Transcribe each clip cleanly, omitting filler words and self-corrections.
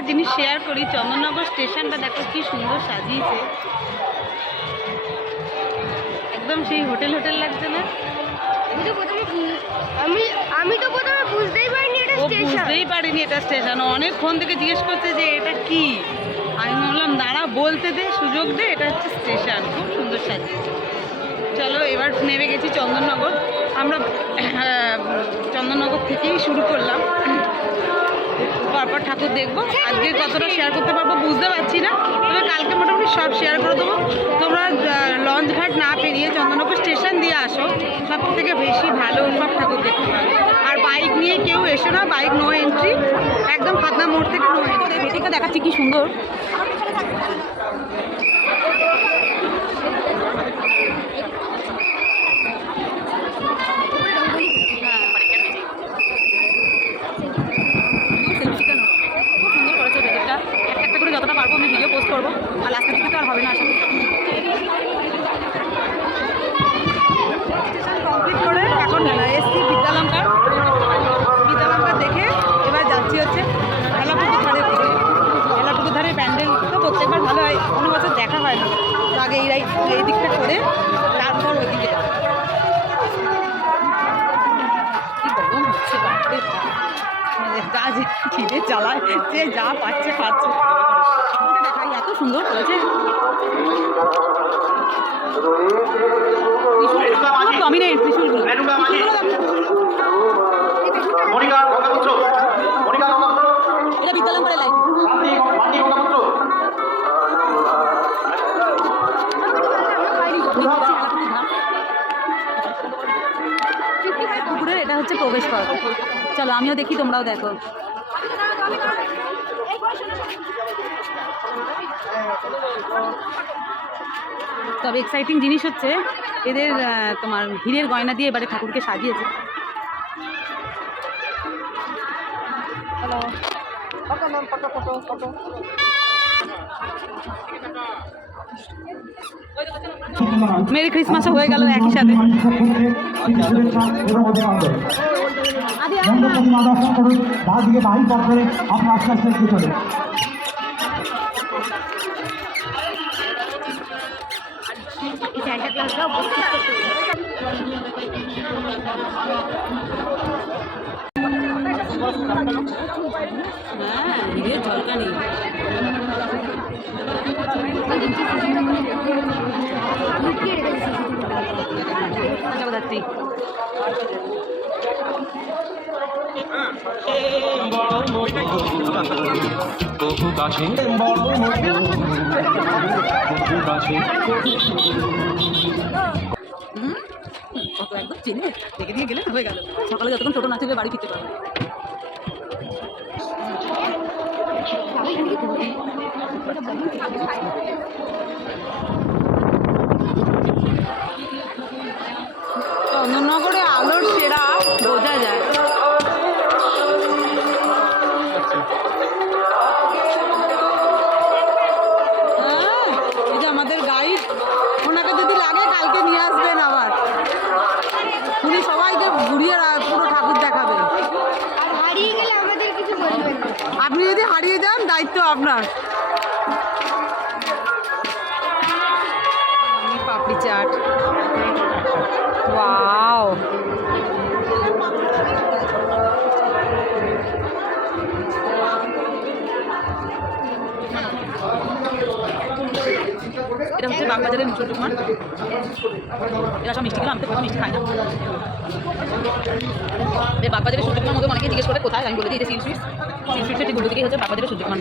একটা জিনিস শেয়ার করি, চন্দননগর স্টেশনটা দেখো কি সুন্দর সাজিয়েছে, একদম সেই হোটেল হোটেল লাগছে না? আমি তো প্রথমে বুঝতেই পারিনি এটা স্টেশন। বুঝতেই পারিনি এটা স্টেশন, অনেকক্ষণ থেকে জিজ্ঞেস করছে যে এটা কি। আমি বললাম দাঁড়া বলতে দে, সুযোগ দে, এটা হচ্ছে স্টেশন। খুব সুন্দর সাজিয়েছে। চলো এবার নেমে গেছি চন্দননগর। আমরা চন্দননগর থেকেই শুরু করলাম, পরপর ঠাকুর দেখবো। আজকে কতটা শেয়ার করতে পারবো বুঝতে পারছি না, তবে কালকে মোটামুটি সব শেয়ার করে দেবো। তোমরা লঞ্চঘাট না পেরিয়ে চন্দননগর স্টেশন দিয়ে আসো, সব থেকে বেশি ভালো সব ঠাকুর দেখতে পাবে। আর বাইক নিয়ে কেউ এসো না, বাইক নো এন্ট্রি, একদম খাতনা মোড় থেকে নো এন্ট্রি। ভেটিটা দেখাচ্ছি কি সুন্দর। যতটা পারবো আমি ভিডিও পোস্ট করবো, আর লাস্টের দিকে তো আর হবে না আসলে। স্টেশন কমপ্লিট করে এখন এসছি বিদ্যালঙ্কার। বিদ্যালঙ্কার দেখে এবার যাচ্ছি হচ্ছে ভেলাপুকুর ধারের দিকে। ভেলাপুকুর ধারে প্যান্ডেল তো প্রত্যেকবার ভালো হয়, কোনো বছর দেখা হয় না। তো আগে এই দিকটা করে তারপর ওই দিকে যাবো। কি গরম হচ্ছে বাপরে, যা যে খিদে চালায়, যে যা পাচ্ছে খাচ্ছে। দেখাই এত সুন্দর করেছে, প্রমিনেন্ট ত্রিশূলগুলো। এটা বিদ্যালঙ্কারের লাইন। পুকুরের এটা হচ্ছে প্রবেশ পথ। চলো আমিও দেখি, তোমরাও দেখো। তবে এক্সাইটিং জিনিস হচ্ছে এদের তোমার হীরের গয়না দিয়ে এবারে ঠাকুরকে সাজিয়েছে। মেরি ক্রিসমাসও হয়ে গেল একই সাথে। হ্যাঁ, হীরের ঝলকানি। জগদ্ধাত্রী। কত একদম চিনে দেখে দিয়ে গেলে হয়ে গেল। সকালে যতক্ষণ টোটো না চলে বাড়ি ফিরতে পারবে। চন্দননগরে আলোর সেরা বোঝা যায়। এই যে আমাদের গাইড, ওনাকে যদি লাগে কালকে নিয়ে আসবেন আবার। উনি সবাইকে ঘুরিয়ে পুরো ঠাকুর দেখাবেন। আর হারিয়ে গেলে আমাদের কিছু বলবেন না। আপনি যদি হারিয়ে যান দায়িত্ব আপনার। পাপড়ি চাট, ওয়াও। এটা হচ্ছে বাগবাজারের মুসুর দোকান। এরা সব মিষ্টি, আমি তো মিষ্টি খাই না। বাগবাজারের সূর্য দোকানের মধ্যে অনেকে জিজ্ঞেস করে কোথায়, আমি বলে দিই এটা সিল সুইটস। সিল সুইটসের ঠিক উল্টো দিকেই হচ্ছে বাগবাজারের সূর্য দোকান।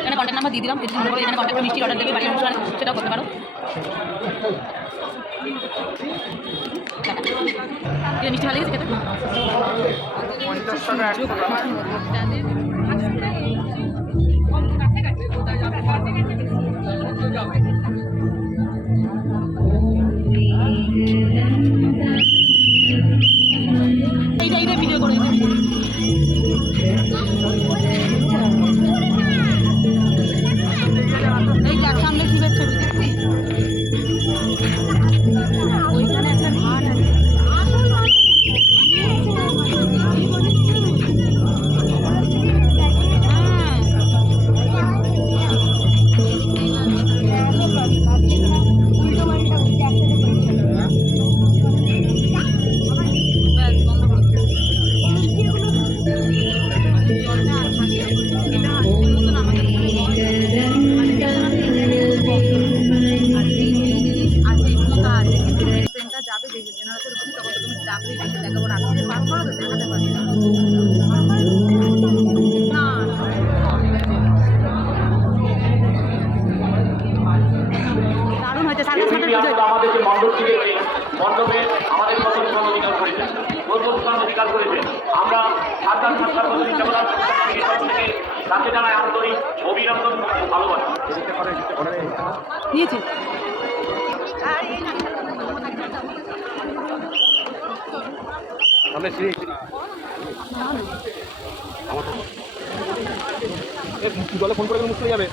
এখানে কন্ট্যাক্ট নাম্বার দিয়ে দিলাম, যদি মনে করো এখানে কন্ট্যাক্ট করে মিষ্টি অর্ডার দেবে বাড়ির অনুষ্ঠানে, সেটাও করতে পারো। মিষ্টি ভালো লেগেছে খেতে। এইটা ভিডিও করে এই যার সামনে শিবের ছবি দেখছি। ওইখানে একটা ঘাট আছে। তাকে জানায় আন্তরিক অভিনন্দন ও ভালোবাসা। নিয়েছে সামনে সিঁড়ি জলে ফোন করে মুশকিল যাবে।